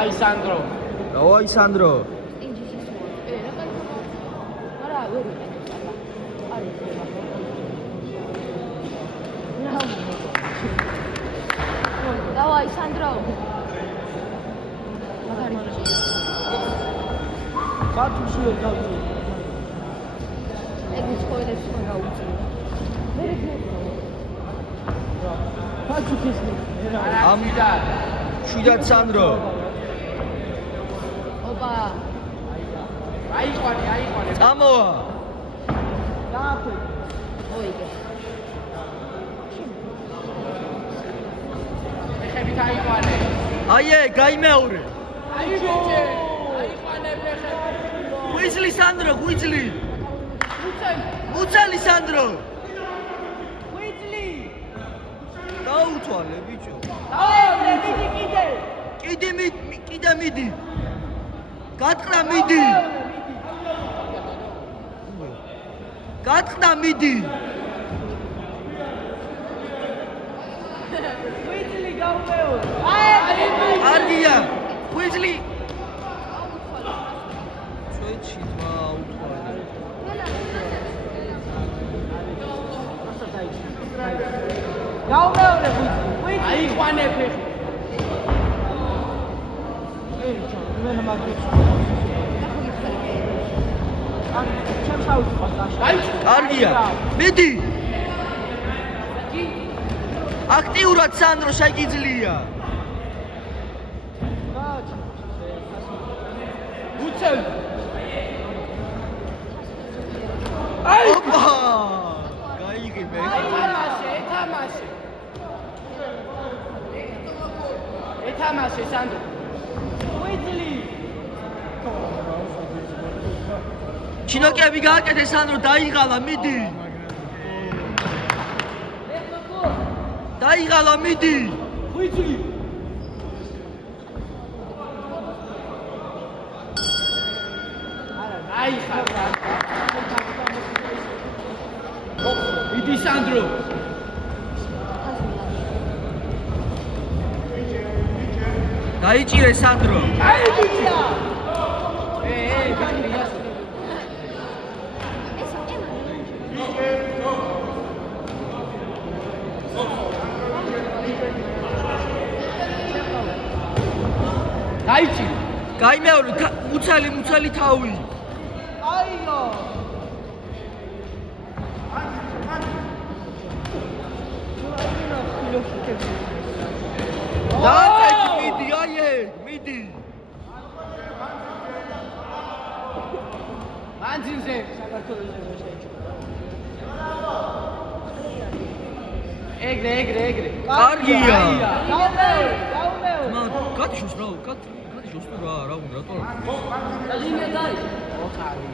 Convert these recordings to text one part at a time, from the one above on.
Давай, Сандро. Давай, Сандро. Давай, Сандро. Патуши, ეგ სკოლებს ხომ გაუწია. Амида. Шუდат Сандро. ოპა. აიყვანე. Წამოვა. დააფე. მოიგე. ფეხებით აიყვანე. აიე, გაიმეორე. აიყვანე. აიყვანე ფეხებით. ღვიძლი სანდრო, ღვიძლი. მუცელი სანდრო. ღვიძლი. დაუთვალე ბიჭო. დავალე კიდე. კიდე მიდი. გატყდა მიდი. გატყდა მიდი. ღვიძლი გაუმეო. კარგია. ღვიძლი. ჩვენში დაუთვალე. გაუმეორე ღვიძლი. აიყვანე ფეხი. მენ მაგის. ჩემსაუს ყავს. კარგია. მიდი. აქტიურად სანდრო შეგიძლია. უცებ. ოპა! გაიგე მე. ეთამაშე სანდრო. ღვიძლი. ჩინოკები გააკეთე სანდრო დაიღალა მიდი. დაიღალა მიდი. ღვიძლი. აი ხარ. მიდი სანდრო. დაიჭირე სანდრო. აი ბიჭია. ბიჭია. დაიჭირე. გაიმეორე მუცელი თავი. აიო. დაიჭირე მიდი აიე მიდი. მანძილზე საქართველოს ეგრე. კარგია. გაუმეო. მა გათიშოს რა უნდა რატო? ლინია დაი.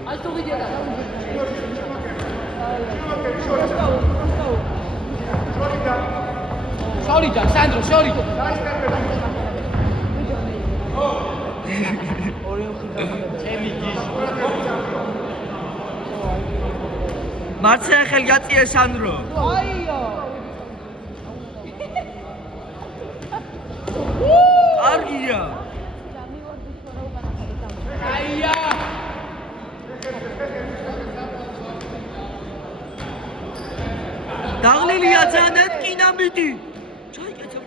აი თუ ვიდეო და. შორიდა, სანდრო, შორიდა. ჩემი გიჟი. მარცხენა ხელი გაწიე სანდრო. აიო. კარგია. აია. დაღლილია ძალიან კინა მიდი. ჩაიკეთე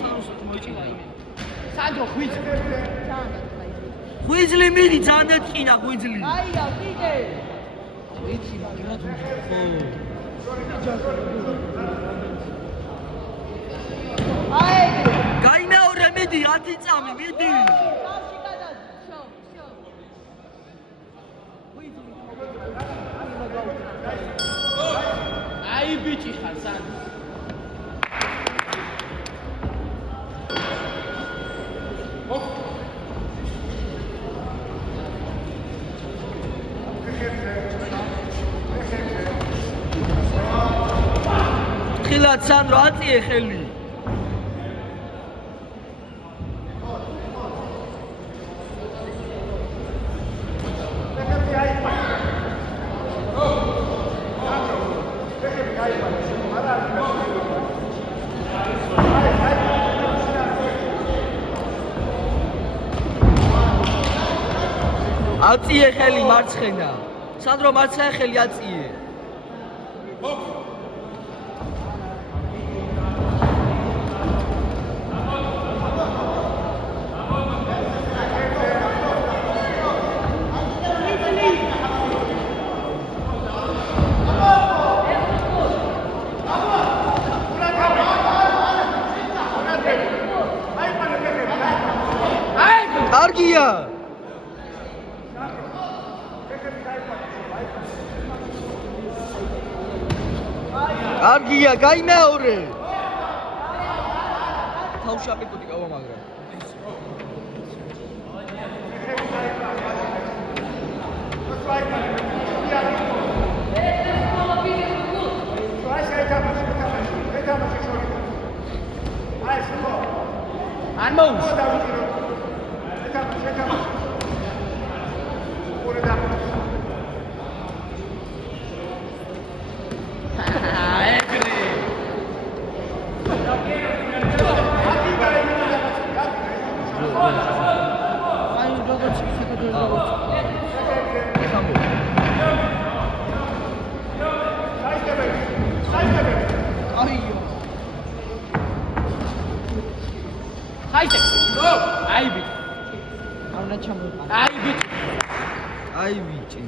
სანოს მოიჭირა. სანდრო ღვიძლი. ღვიძლი მიდი ძალიან კინა ღვიძლი. აია, კიდე. ვიცი რა თქმა აი. გაიმეორე მიდი 10 წამი მიდი. აი ბიჭი ხარ სანდრო. ხილად სანდრო აწიე ხელი. აწიე ხელი მარცხენა. სანდრო მარცხენა ხელი აწიე. კარგია. კარგია, გაიმეორე. თავში აკეთოდი გავა მაგრამ. არ მოუს. აი ბიჭი.